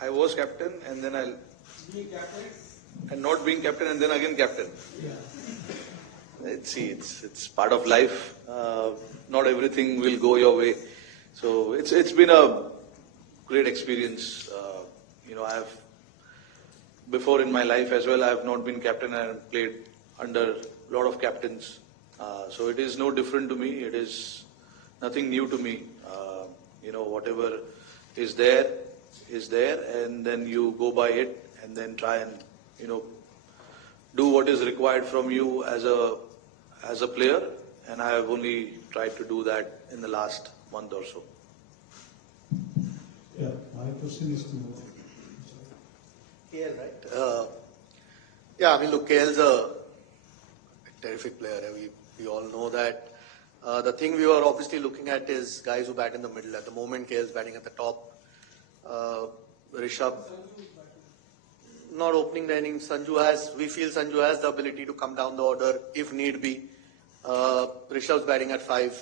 I was captain and then I'll Being captain? and not being captain and then again captain. Yeah. It's part of life. Not everything will go your way. So it's been a great experience. I have before in my life as well. I have not been captain and played under a lot of captains. So it is no different to me. It is nothing new to me. Whatever is there, and then you go by it, and then try and do what is required from you as a player. And I have only tried to do that in the last month or so. Yeah, my question is to KL, right? Look, KL's a terrific player. We all know that. The thing we were obviously looking at is guys who bat in the middle. At the moment, KL's batting at the top. Rishabh not opening the innings. We feel Sanju has the ability to come down the order if need be. Rishabh's batting at 5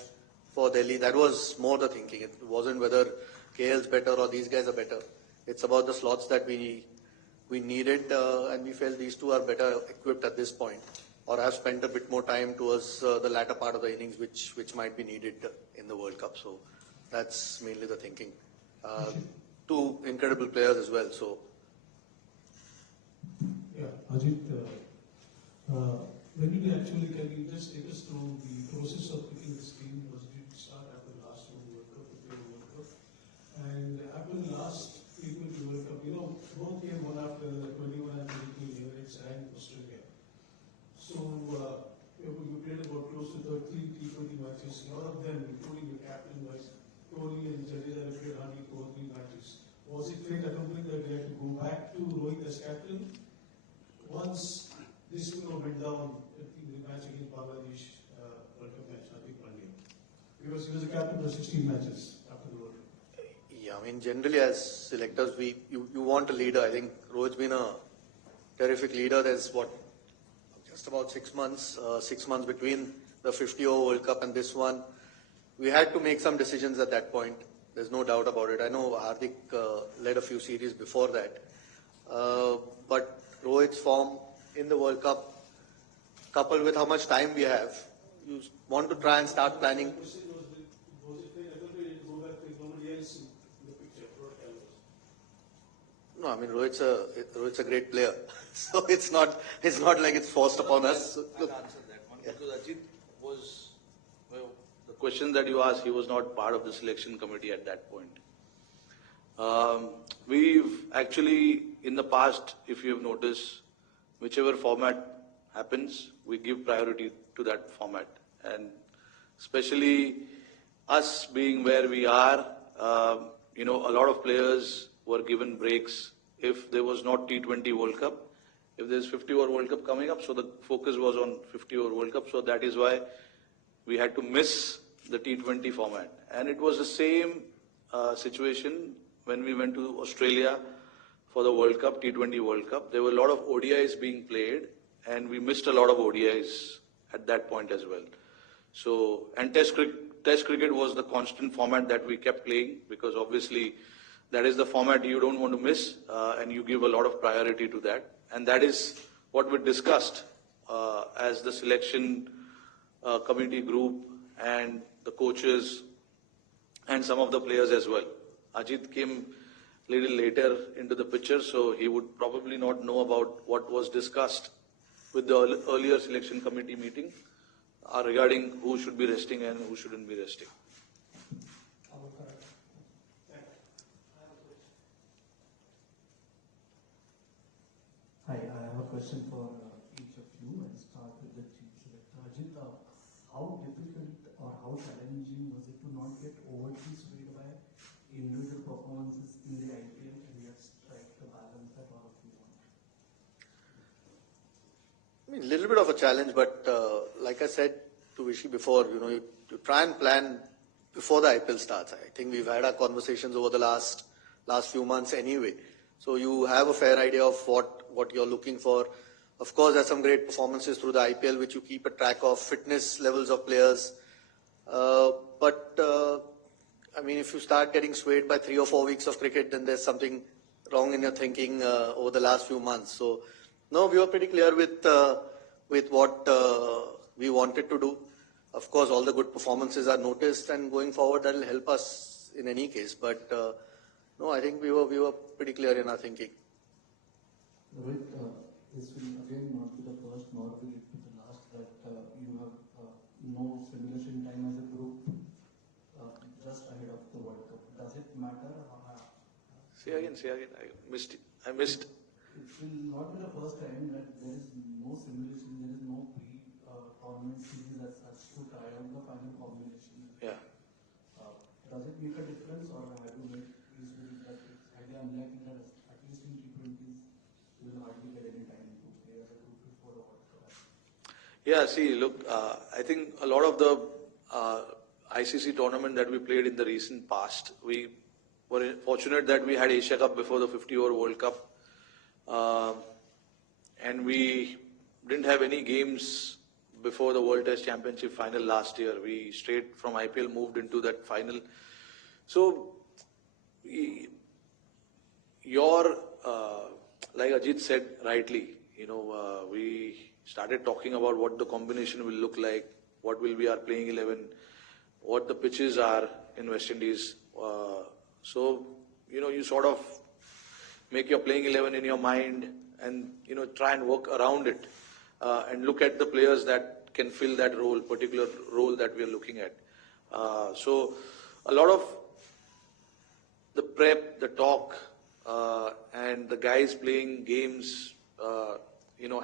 for Delhi. That was more the thinking. It wasn't whether KL's better or these guys are better. It's about the slots that we needed, and we felt these two are better equipped at this point, or have spent a bit more time towards the latter part of the innings, which might be needed in the World Cup. So that's mainly the thinking. Two incredible players as well. So. Yeah, Ajit, when did you actually, can you just take us through the process of picking this team? Was it start after the last World Cup, the World Cup? And after the last T20 World Cup, both came one after the 21 and 22 Emirates and Australia. So you played about close to 13 T20 matches. A lot of them, including your captain, was Kohli and Jadeja, played hardly 4-3 matches. Was it fate accomplished that they had to go back to Rohit as captain? Once this went down, I think the match against Bangladesh World Cup match, I think Pandya. Because he was a captain for 16 matches after the World Cup. Yeah, generally as selectors, you want a leader. I think Rohit's been a terrific leader. There's just about 6 months, 6 months between the 50-over World Cup and this one. We had to make some decisions at that point. There's no doubt about it. I know Hardik led a few series before that. But Rohit's form in the World Cup, coupled with how much time we have, you want to try and start planning. Was it fate accomplished to go back with nobody else in the picture? No, Rohit's a great player. So it's not like it's forced upon us. Look, I'll answer that one because Ajit was, the question that you asked, he was not part of the selection committee at that point. We've actually, in the past, if you have noticed, whichever format happens, we give priority to that format. And especially us being where we are, a lot of players were given breaks if there was not T20 World Cup. If there's 50-over World Cup coming up, so the focus was on 50-over World Cup. So that is why we had to miss the T20 format. And it was the same situation when we went to Australia for the World Cup, T20 World Cup. There were a lot of ODIs being played, and we missed a lot of ODIs at that point as well. So, and Test cricket was the constant format that we kept playing, because obviously that is the format you don't want to miss, and you give a lot of priority to that. And that is what we discussed as the selection committee group and the coaches and some of the players as well. Ajit came a little later into the picture, so he would probably not know about what was discussed with the earlier selection committee meeting regarding who should be resting and who shouldn't be resting. Hi, I have a question for each of you. I'll start with the chief selector. Ajit, how difficult or how challenging was it to not get overtly swayed by individual performances in the IPL and yet strike the balance that all of you want? A little bit of a challenge, but like I said to Vishy before, you try and plan before the IPL starts. I think we've had our conversations over the last few months anyway. So you have a fair idea of what you're looking for. Of course, there's some great performances through the IPL, which you keep a track of, fitness levels of players. But if you start getting swayed by 3 or 4 weeks of cricket, then there's something wrong in your thinking over the last few months. So, no, we were pretty clear with what we wanted to do. Of course, all the good performances are noticed, and going forward, that will help us in any case. But no, I think we were pretty clear in our thinking. Rohit, this will again not be the first, nor will it be the last that you have no simulation time as a group just ahead of the World Cup. Does it matter? Say again. I missed. It will not be the first time that there is no simulation, there is no pre-tournament series as such to try out the final combination. Yeah. Does it make a difference, or have you made peace with it that it's highly unlikely that at least in T20s you will hardly get any time to play as a group before the World Cup? Yeah, see, look, I think a lot of the ICC tournament that we played in the recent past, we were fortunate that we had Asia Cup before the 50-over World Cup. And we didn't have any games before the World Test Championship final last year. We straight from IPL moved into that final. So, like Ajit said rightly, we started talking about what the combination will look like, what will be our playing 11, what the pitches are in West Indies. So, you sort of make your playing 11 in your mind and, try and work around it and look at the players that can fill that role, particular role that we are looking at. So, a lot of the prep, the talk, and the guys playing games,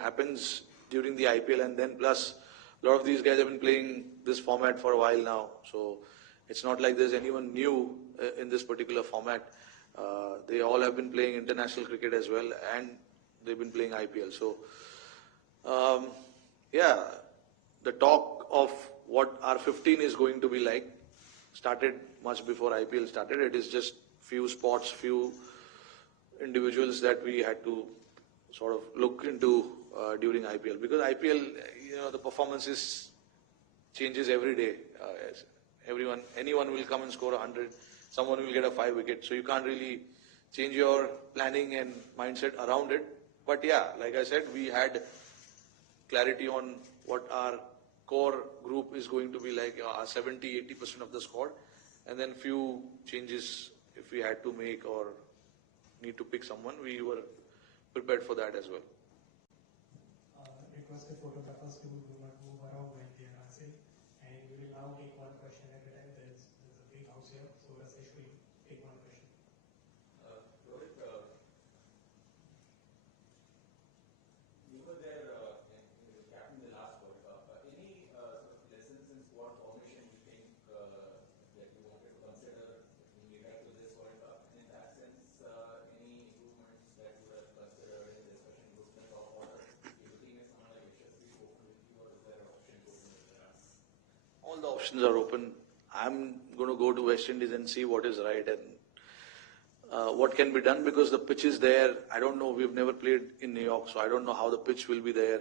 happens during the IPL, and then plus a lot of these guys have been playing this format for a while now. So it's not like there's anyone new in this particular format. They all have been playing international cricket as well, and they've been playing IPL. So, the talk of what our 15 is going to be like started much before IPL started. It is just few spots, few individuals that we had to sort of look into during IPL, because IPL, the performances changes every day. Anyone will come and score 100, someone will get a 5 wicket, so you can't really change your planning and mindset around it. But yeah, like I said, we had clarity on what our core group is going to be like, 70-80% of the squad, and then few changes if we had to make or need to pick someone, we were prepared for that as well. Requested photographers to do not move around when they are answering, and we will now take one question at a time. There's a big house here, so Rasesh will take one question. Rohit, you were there captain the last World Cup. Any sort of lessons in squad formation you think that you wanted to consider in regard to this World Cup? And in that sense, any improvements that you would have considered in discussion with the top order? Are you looking at someone like Yashasvi spoken with you, or is there options open with that? All the options are open. I'm going to go to West Indies and see what is right and what can be done, because the pitch is there. I don't know. We've never played in New York, so I don't know how the pitch will be there.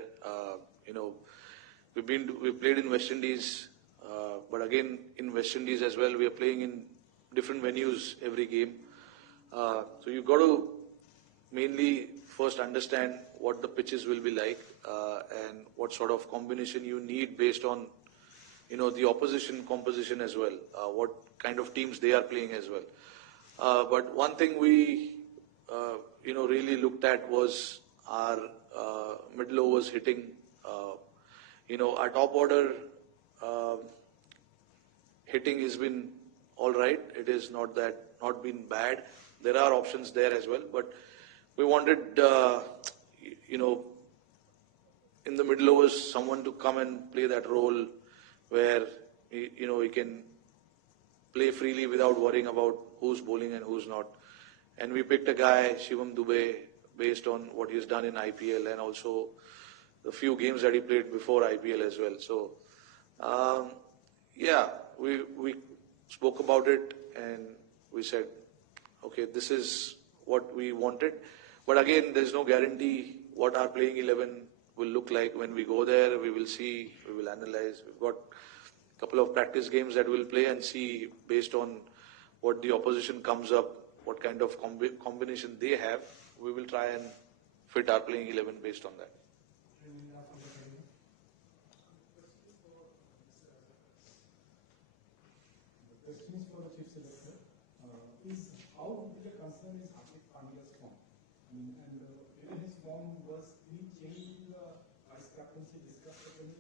We've played in West Indies, but again in West Indies as well, we are playing in different venues every game. So you've got to mainly first understand what the pitches will be like and what sort of combination you need based on the opposition composition as well, what kind of teams they are playing as well. But one thing we really looked at was our middle overs hitting. Our top order hitting has been all right. It is not been bad. There are options there as well, but we wanted in the middle overs someone to come and play that role where he can play freely without worrying about who's bowling and who's not. And we picked a guy, Shivam Dubey, based on what he's done in IPL and also the few games that he played before IPL as well. So, we spoke about it and we said, okay, this is what we wanted. But again, there's no guarantee what our playing 11 will look like when we go there. We will see, we will analyze. We've got a couple of practice games that we'll play and see based on what the opposition comes up, what kind of combination they have, we will try and fit our playing 11 based on that. The question is for the chief selector. Is how big a concern is Hardik Pandya's form? I mean, and even his form, was any change in the vice captaincy discussed with him?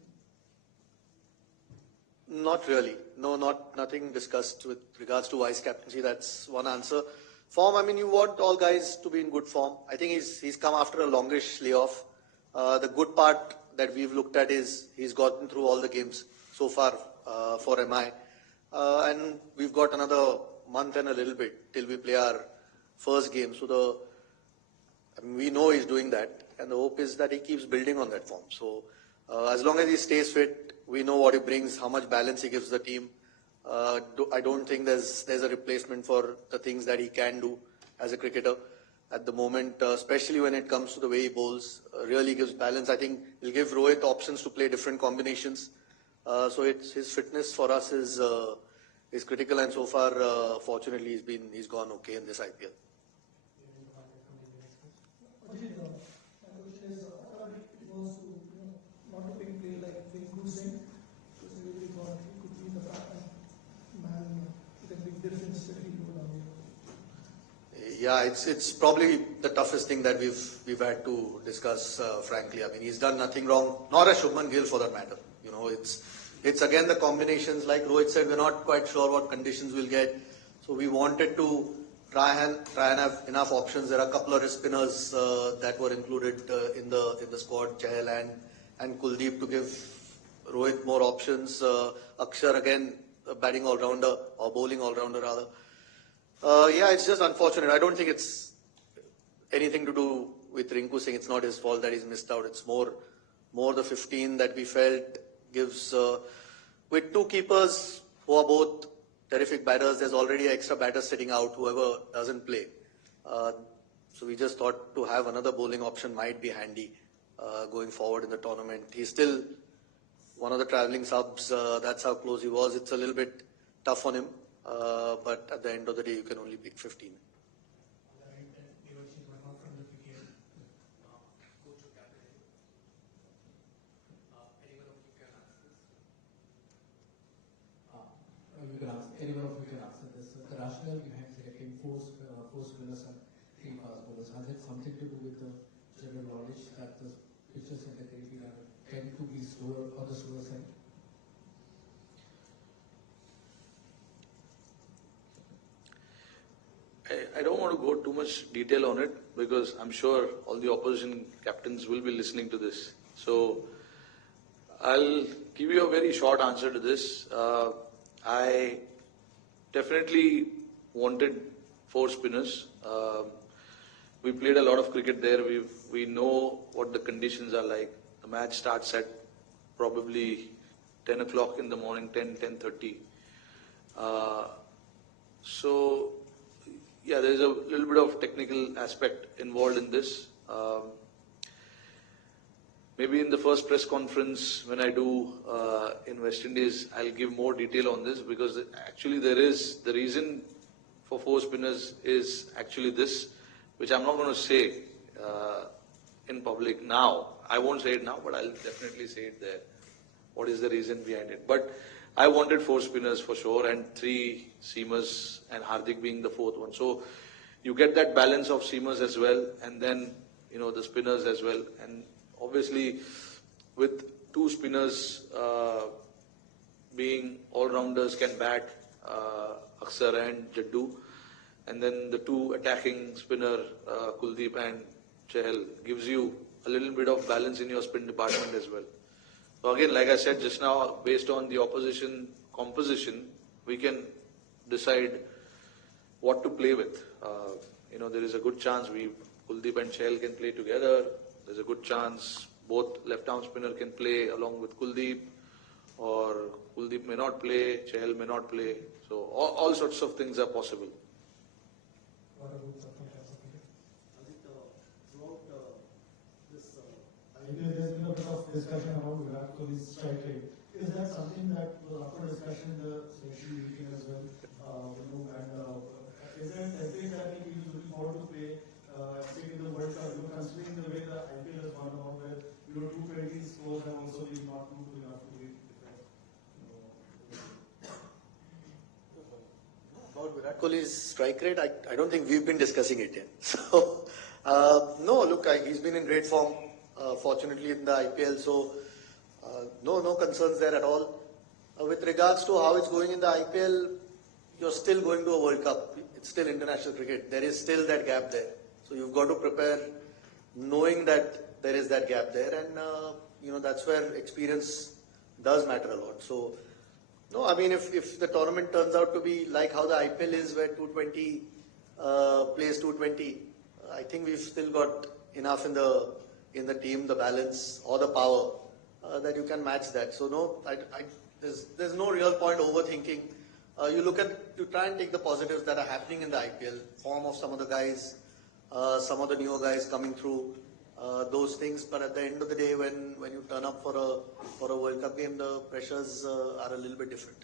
Not really. No, nothing discussed with regards to vice captaincy. That's one answer. Form, I mean, you want all guys to be in good form. I think he's come after a longish layoff. The good part that we've looked at is he's gotten through all the games so far for MI. And we've got another month and a little bit till we play our first game. So we know he's doing that, and the hope is that he keeps building on that form. So as long as he stays fit, we know what he brings, how much balance he gives the team. I don't think there's a replacement for the things that he can do as a cricketer at the moment, especially when it comes to the way he bowls. Really gives balance. I think he'll give Rohit options to play different combinations. So his fitness for us is critical, and so far, fortunately, he's gone okay in this IPL. Ajit, my question is, it was not a big play like big good thing. Because we really thought he could be the man with a big difference that he would have. Yeah, it's probably the toughest thing that we've had to discuss, frankly. I mean, he's done nothing wrong, nor has Shubman Gill for that matter. You know, it's again the combinations. Like Rohit said, we're not quite sure what conditions we'll get. So we wanted to try and have enough options. There are a couple of spinners that were included in the squad, Chahal and Kuldeep, to give Rohit more options. Akshar again, a batting all-rounder or bowling all-rounder rather. Yeah, it's just unfortunate. I don't think it's anything to do with Rinku Singh. It's not his fault that he's missed out. It's more the 15 that we felt gives, with two keepers who are both terrific batters, there's already an extra batter sitting out, whoever doesn't play. So we just thought to have another bowling option might be handy going forward in the tournament. He's still one of the travelling subs. That's how close he was. It's a little bit tough on him. But at the end of the day, you can only pick 15. You can ask, anyone of you can answer this. The rationale behind selecting four spinners and 3 fast bowlers, has it something to do with the general knowledge that the pitches in the cricket tend to be slower on the slower side? I don't want to go too much detail on it because I'm sure all the opposition captains will be listening to this. So I'll give you a very short answer to this. I definitely wanted 4 spinners. We played a lot of cricket there. We know what the conditions are like. The match starts at probably 10 o'clock in the morning, 10:30. So yeah, there's a little bit of technical aspect involved in this. Maybe in the first press conference when I do in West Indies, I'll give more detail on this because actually there is the reason for 4 spinners is actually this, which I'm not going to say in public now. I won't say it now, but I'll definitely say it there. What is the reason behind it? But I wanted 4 spinners for sure and 3 seamers and Hardik being the 4th one. So you get that balance of seamers as well and then, the spinners as well. And obviously with 2 spinners being all-rounders can bat, Akshar and Jaddu. And then the 2 attacking spinner, Kuldeep and Chahal, gives you a little bit of balance in your spin department as well. So again, like I said just now, based on the opposition composition, we can decide what to play with. There is a good chance Kuldeep and Chahal can play together. There's a good chance both left-arm spinner can play along with Kuldeep, or Kuldeep may not play, Chahal may not play. So all sorts of things are possible. There's been a bit of discussion about Virat Kohli's strike rate. Is that something that was up for discussion in the selection meeting as well? And is there a template that he strike rate, I don't think we've been discussing it yet. So, no, look, he's been in great form, fortunately in the IPL, so no concerns there at all. With regards to how it's going in the IPL, you're still going to a World Cup. It's still international cricket. There is still that gap there. So you've got to prepare knowing that there is that gap there, and that's where experience does matter a lot. So, no, I mean, if the tournament turns out to be like how the IPL is, where 220 plays 220, I think we've still got enough in the team, the balance or the power that you can match that. So no, there's no real point overthinking. You try and take the positives that are happening in the IPL, form of some of the guys, some of the newer guys coming through, those things. But at the end of the day, when you turn up for a World Cup game, the pressures are a little bit different.